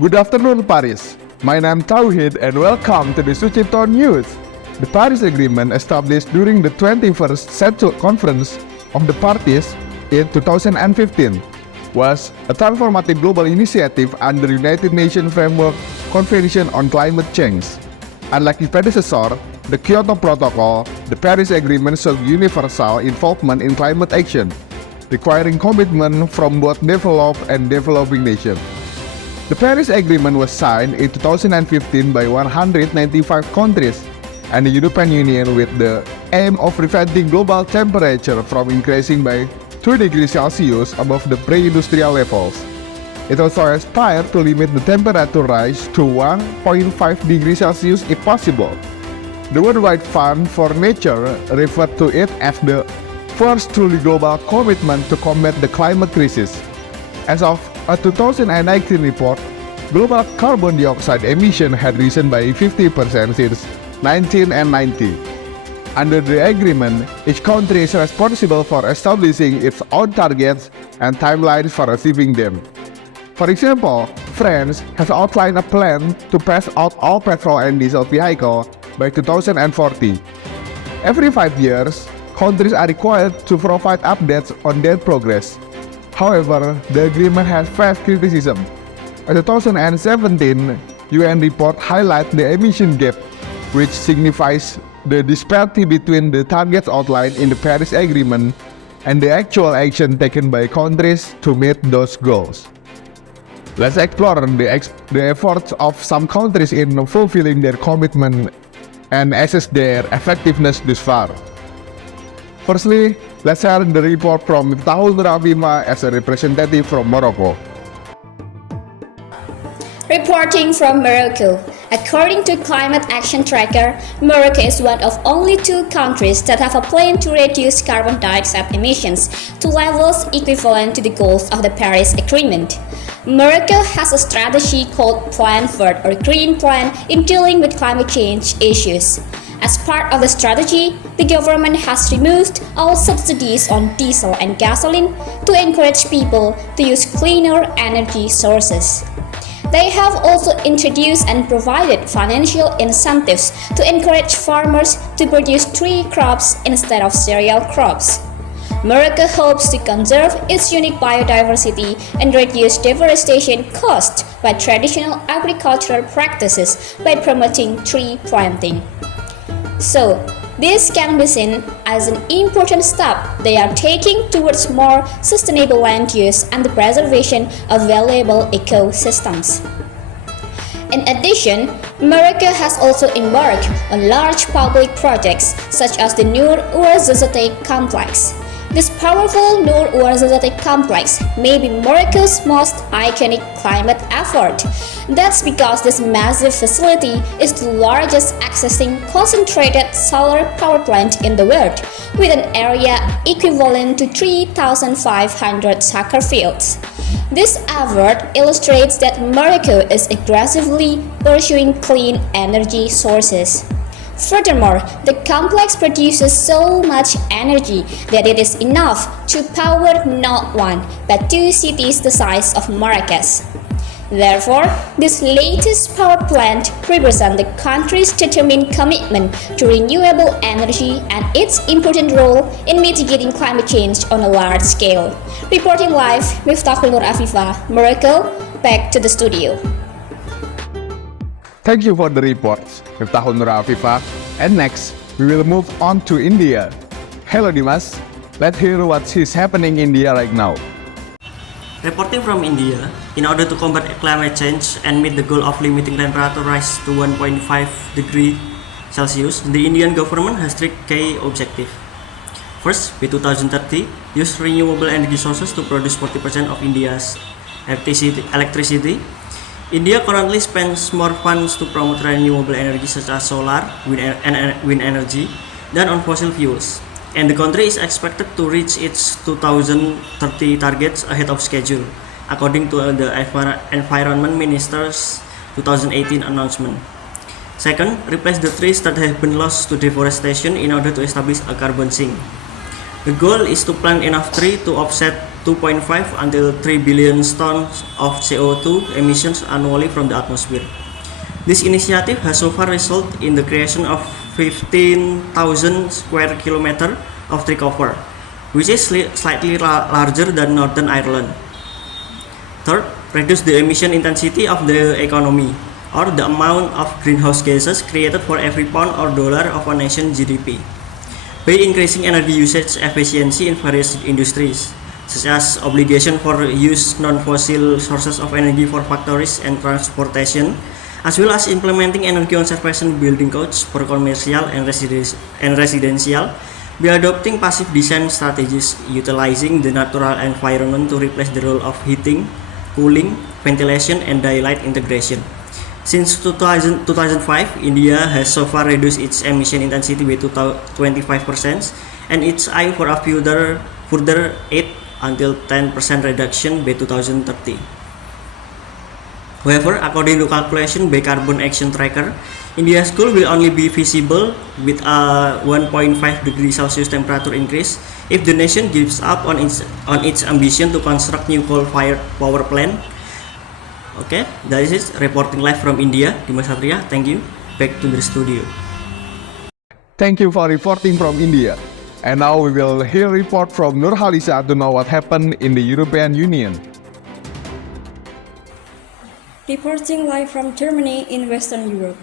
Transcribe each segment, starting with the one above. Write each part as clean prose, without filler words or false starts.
Good afternoon, Paris. My name is Tauhid and welcome to the Sucipto News. The Paris Agreement, established during the 21st Central Conference of the Parties in 2015, was a transformative global initiative under the United Nations Framework Convention on Climate Change. Unlike its predecessor, the Kyoto Protocol, the Paris Agreement showed universal involvement in climate action, requiring commitment from both developed and developing nations. The Paris Agreement was signed in 2015 by 195 countries and the European Union with the aim of preventing global temperature from increasing by 2 degrees Celsius above the pre-industrial levels. It also aspired to limit the temperature rise to 1.5 degrees Celsius if possible. The Worldwide Fund for Nature referred to it as the first truly global commitment to combat the climate crisis. As of a 2019 report, global carbon dioxide emission had risen by 50% since 1990. Under the agreement, each country is responsible for establishing its own targets and timelines for achieving them. For example, France has outlined a plan to pass out all petrol and diesel vehicles by 2040. Every 5 years, countries are required to provide updates on their progress. However, the agreement has faced criticism. A 2017 UN report highlights the emission gap, which signifies the disparity between the targets outlined in the Paris Agreement and the actual action taken by countries to meet those goals. Let's explore the efforts of some countries in fulfilling their commitment and assess their effectiveness thus far. Firstly, let's hear the report from Miftakhul as a representative from Morocco. Reporting from Morocco. According to Climate Action Tracker, Morocco is one of only 2 countries that have a plan to reduce carbon dioxide emissions to levels equivalent to the goals of the Paris Agreement. Morocco has a strategy called Plan Vert or Green Plan in dealing with climate change issues. As part of the strategy, the government has removed all subsidies on diesel and gasoline to encourage people to use cleaner energy sources. They have also introduced and provided financial incentives to encourage farmers to produce tree crops instead of cereal crops. Morocco hopes to conserve its unique biodiversity and reduce deforestation caused by traditional agricultural practices by promoting tree planting. So, this can be seen as an important step they are taking towards more sustainable land use and the preservation of valuable ecosystems. In addition, Morocco has also embarked on large public projects such as the Nurhalisa complex. This powerful Nurhalisa complex may be Morocco's most iconic climate effort. That's because this massive facility is the largest existing concentrated solar power plant in the world, with an area equivalent to 3,500 soccer fields. This effort illustrates that Morocco is aggressively pursuing clean energy sources. Furthermore, the complex produces so much energy that it is enough to power not 1 but 2 cities the size of Marrakesh. Therefore, this latest power plant represents the country's determined commitment to renewable energy and its important role in mitigating climate change on a large scale. Reporting live, Miftakhul Afifa, Morocco, back to the studio. Thank you for the reports, Miftakhul Afifa. And next, we will move on to India. Hello Dimas, let's hear what is happening in India right now. Reporting from India, in order to combat climate change and meet the goal of limiting temperature rise to 1.5 degrees Celsius, the Indian government has 3 key objectives. First, by 2030, use renewable energy sources to produce 40% of India's electricity. India currently spends more funds to promote renewable energy such as solar, wind energy than on fossil fuels, and the country is expected to reach its 2030 targets ahead of schedule, according to the Environment Minister's 2018 announcement. Second, replace the trees that have been lost to deforestation in order to establish a carbon sink. The goal is to plant enough trees to offset 2.5 until 3 billion tons of CO2 emissions annually from the atmosphere. This initiative has so far resulted in the creation of 15,000 square kilometers of tree cover, which is slightly larger than Northern Ireland. Third, reduce the emission intensity of the economy, or the amount of greenhouse gases created for every pound or dollar of a nation's GDP, by increasing energy usage efficiency in various industries, such as obligation for use non-fossil sources of energy for factories and transportation, as well as implementing energy conservation building codes for commercial and residential, by adopting passive design strategies utilizing the natural environment to replace the role of heating, cooling, ventilation, and daylight integration. Since 2005, India has so far reduced its emission intensity by 25%, and its aim for a further 8 until 10% reduction by 2030. However, according to calculation by Carbon Action Tracker, India's goal will only be feasible with a 1.5 degrees Celsius temperature increase if the nation gives up on its ambition to construct new coal-fired power plant. Okay, that is it. Reporting live from India, Dimas Satria. Thank you. Back to the studio. Thank you for reporting from India. And now we will hear a report from Nurhalisa to know what happened in the European Union. Reporting live from Germany in Western Europe.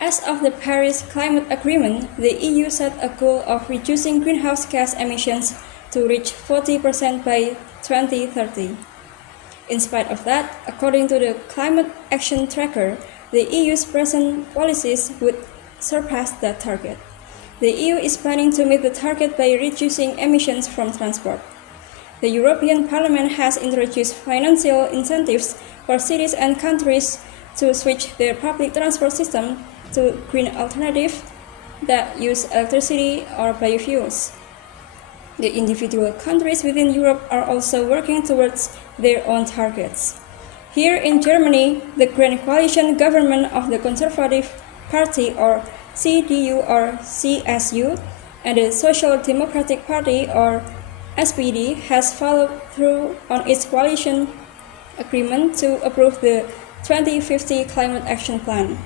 As of the Paris Climate Agreement, the EU set a goal of reducing greenhouse gas emissions to reach 40% by 2030. In spite of that, according to the Climate Action Tracker, the EU's present policies would surpass that target. The EU is planning to meet the target by reducing emissions from transport. The European Parliament has introduced financial incentives for cities and countries to switch their public transport system to green alternatives that use electricity or biofuels. The individual countries within Europe are also working towards their own targets. Here in Germany, the Grand Coalition government of the Conservative Party or CDU or CSU and the Social Democratic Party or SPD has followed through on its coalition agreement to approve the 2050 Climate Action Plan.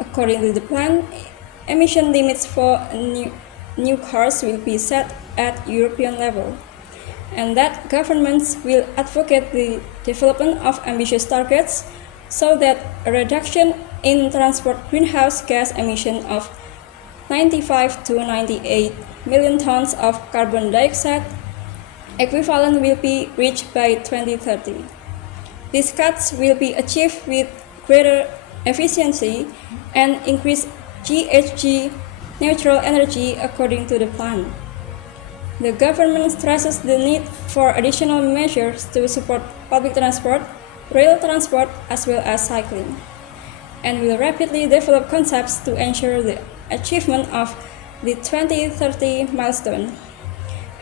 According to the plan, emission limits for new cars will be set at European level, and that governments will advocate the development of ambitious targets so that a reduction in transport greenhouse gas emission of 95 to 98 million tons of carbon dioxide equivalent will be reached by 2030. These cuts will be achieved with greater efficiency and increased GHG neutral energy according to the plan. The government stresses the need for additional measures to support public transport, rail transport, as well as cycling, and will rapidly develop concepts to ensure the achievement of the 2030 milestone,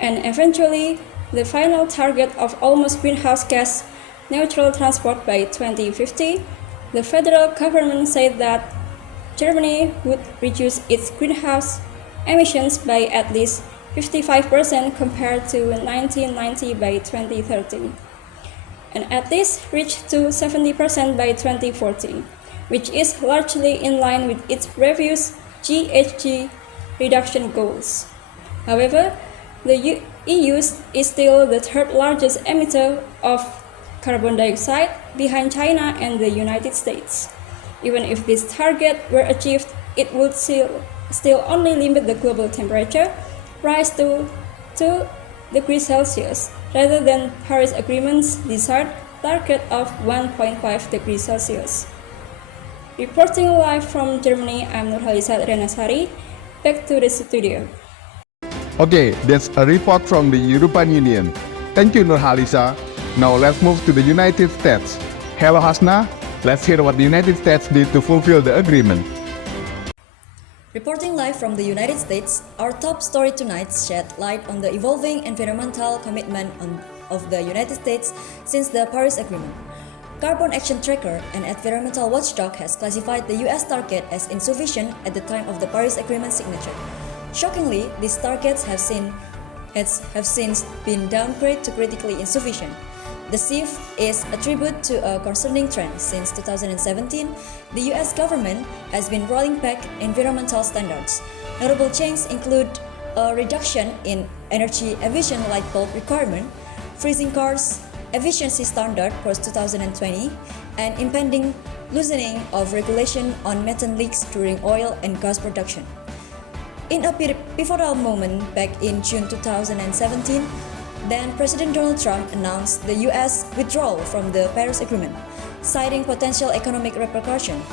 and eventually the final target of almost greenhouse gas neutral transport by 2050. The federal government said that Germany would reduce its greenhouse emissions by at least 55% compared to 1990 by 2030, and at least reach to 70% by 2040, which is largely in line with its previous GHG reduction goals. However, the EU is still the third largest emitter of carbon dioxide behind China and the United States. Even if this target were achieved, it would still only limit the global temperature rise to 2 degrees Celsius rather than Paris Agreement's desired target of 1.5 degrees Celsius. Reporting live from Germany, I'm Nurhalisa. Back to the studio. Okay, that's a report from the European Union. Thank you, Nurhalisa. Now let's move to the United States. Hello, Hasna. Let's hear what the United States did to fulfill the agreement. Reporting live from the United States, our top story tonight shed light on the evolving environmental commitment of the United States since the Paris Agreement. Carbon Action Tracker, an environmental watchdog, has classified the US target as insufficient at the time of the Paris Agreement signature. Shockingly, these targets have since have since been downgraded to critically insufficient. The shift is a tribute to a concerning trend. Since 2017, the US government has been rolling back environmental standards. Notable changes include a reduction in energy efficient light bulb requirement, freezing cars efficiency standard post 2020, and impending loosening of regulation on methane leaks during oil and gas production. In a pivotal moment back in June 2017, then President Donald Trump announced the US withdrawal from the Paris Agreement, citing potential economic repercussions.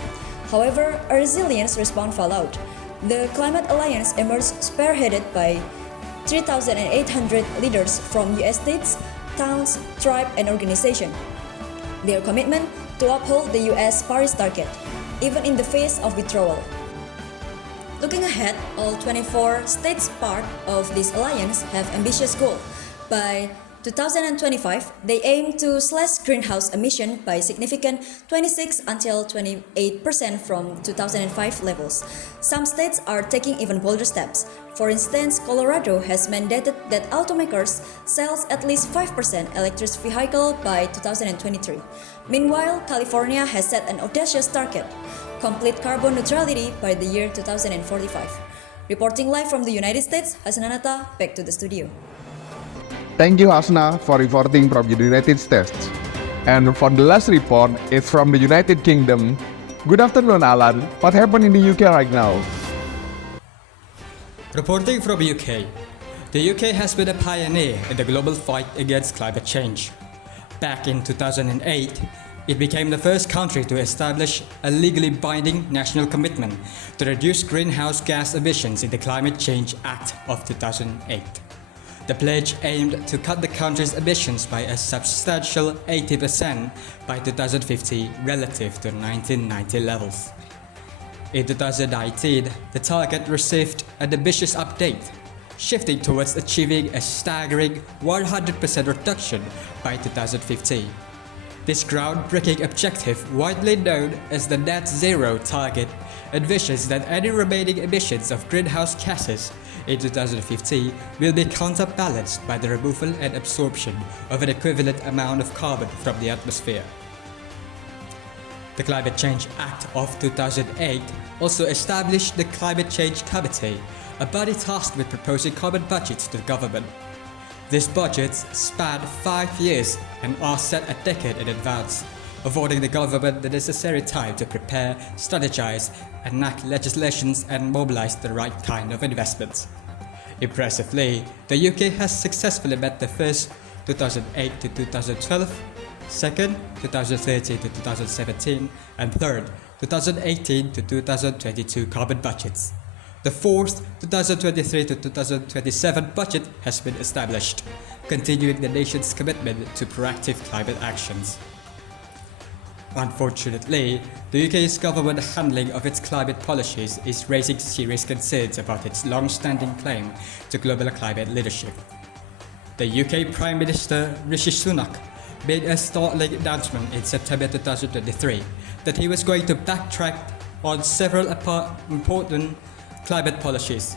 However, a resilient response followed. The Climate Alliance emerged spearheaded by 3,800 leaders from US states, towns, tribes, and organizations. Their commitment to uphold the US Paris target, even in the face of withdrawal. Looking ahead, all 24 states part of this alliance have ambitious goals. By 2025, they aim to slash greenhouse emission by significant 26 until 28% from 2005 levels. Some states are taking even bolder steps. For instance, Colorado has mandated that automakers sell at least 5% electric vehicle by 2023. Meanwhile, California has set an audacious target: complete carbon neutrality by the year 2045. Reporting live from the United States, Hasna Nata, back to the studio. Thank you, Hasna, for reporting from the United States. And for the last report, it's from the United Kingdom. Good afternoon, Alan. What happened in the UK right now? Reporting from UK. The UK has been a pioneer in the global fight against climate change. Back in 2008, it became the first country to establish a legally binding national commitment to reduce greenhouse gas emissions in the Climate Change Act of 2008. The pledge aimed to cut the country's emissions by a substantial 80% by 2050 relative to 1990 levels. In 2019, the target received an ambitious update, shifting towards achieving a staggering 100% reduction by 2050. This groundbreaking objective, widely known as the Net Zero target, envisions that any remaining emissions of greenhouse gases in 2050 will be counterbalanced by the removal and absorption of an equivalent amount of carbon from the atmosphere. The Climate Change Act of 2008 also established the Climate Change Committee, a body tasked with proposing carbon budgets to the government. These budgets span 5 years and are set a decade in advance, affording the government the necessary time to prepare, strategize, enact legislations, and mobilize the right kind of investments. Impressively, the UK has successfully met the first 2008 to 2012, second 2013 to 2017, and third 2018 to 2022 carbon budgets. The fourth 2023 to 2027 budget has been established, continuing the nation's commitment to proactive climate actions. Unfortunately, the UK's government handling of its climate policies is raising serious concerns about its long-standing claim to global climate leadership. The UK Prime Minister Rishi Sunak made a startling announcement in September 2023 that he was going to backtrack on several important climate policies.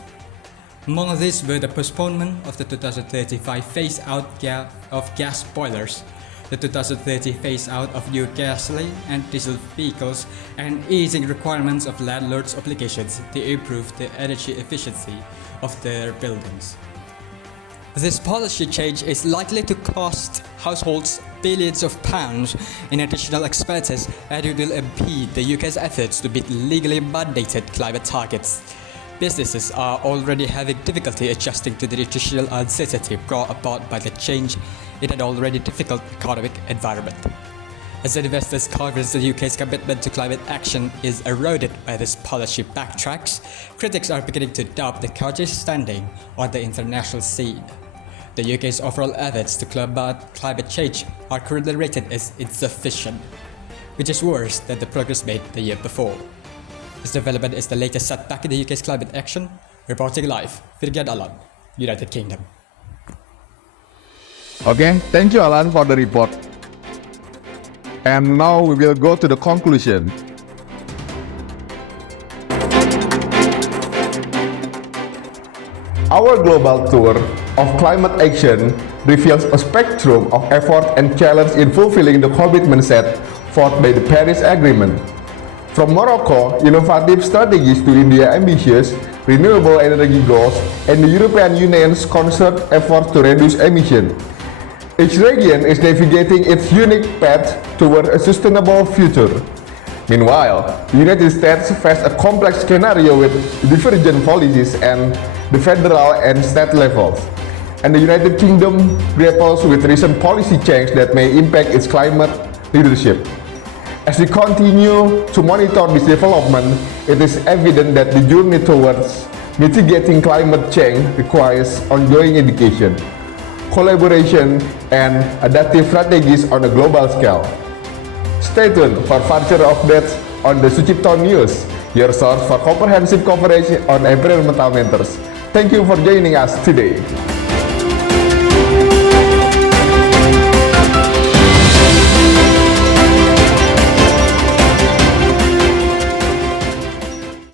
Among these were the postponement of the 2035 phase-out of gas boilers, the 2030 phase-out of new gasoline and diesel vehicles, and easing requirements of landlords' obligations to improve the energy efficiency of their buildings. This policy change is likely to cost households billions of pounds in additional expenses, and it will impede the UK's efforts to meet legally mandated climate targets. Businesses are already having difficulty adjusting to the additional uncertainty brought about by the change in an already difficult economic environment. As investors' confidence in the UK's commitment to climate action is eroded by this policy backtracks, critics are beginning to doubt the country's standing on the international scene. The UK's overall efforts to combat climate change are currently rated as insufficient, which is worse than the progress made the year before. This development is the latest setback in the UK's climate action. Reporting live, Virgian, United Kingdom. Okay, thank you, Alan, for the report. And now we will go to the conclusion. Our global tour of climate action reveals a spectrum of effort and challenge in fulfilling the commitment set forth by the Paris Agreement. From Morocco, innovative strategies to India's ambitious renewable energy goals and the European Union's concerted efforts to reduce emissions. Each region is navigating its unique path toward a sustainable future. Meanwhile, the United States faces a complex scenario with divergent policies and the federal and state levels, and the United Kingdom grapples with recent policy change that may impact its climate leadership. As we continue to monitor this development, it is evident that the journey towards mitigating climate change requires ongoing education, collaboration, and adaptive strategies on a global scale. Stay tuned for further updates on the Sucipto News, your source for comprehensive coverage on environmental matters. Thank you for joining us today.